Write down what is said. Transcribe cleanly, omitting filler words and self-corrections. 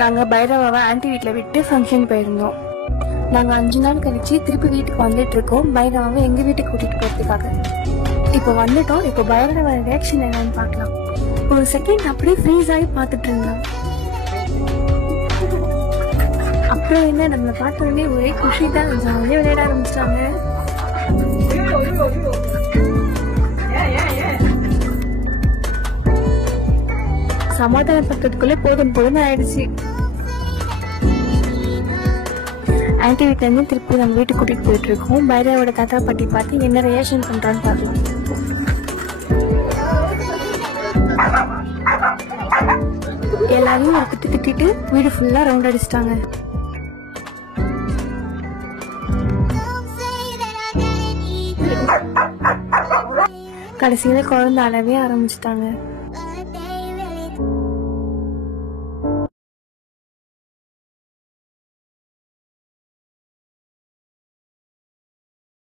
நாங்கள் பைரவாவை ஆண்டி வீட்டில் விட்டு ஃபங்க்ஷன் போயிருந்தோம். நாங்கள் 5 நாள் கழிச்சு திருப்பி வீட்டுக்கு வந்துட்டு இருக்கோம், பைரவாவை எங்கள் வீட்டுக்கு கூட்டிகிட்டு போகிறதுக்காக. இப்போ வந்துட்டோம். இப்போ பைரவ ரியாக்ஷன் என்னன்னு பார்க்கலாம். ஒரு செகண்ட் அப்படியே ஃப்ரீஸ் ஆகி பார்த்துட்டு இருந்தோம். அப்புறம் என்ன, நம்ம பார்த்தோடனே ஒரே குஷி தான், ஜாலியாக விளையாட ஆரம்பிச்சிட்டாங்க. சமாதானப்படுத்துறதுக்குள்ளே போதும் போதும்னு ஆயிடுச்சு. ஆன்டி வீட்டிலேருந்து திருப்பி நம்ம வீட்டுக்கு கூட்டிகிட்டு போயிட்டு இருக்கோம். பைரவோட தாத்தா பாட்டி பார்த்து என்ன ரியாக்ஷன் பண்ணுறான்னு பார்க்கலாம். எல்லாரையும் ஒரு திட்டிட்டு வீடு ஃபுல்லாக ரவுண்ட் அடிச்சிட்டாங்க. கடைசியில் குழந்தை அழவே ஆரம்பிச்சிட்டாங்க.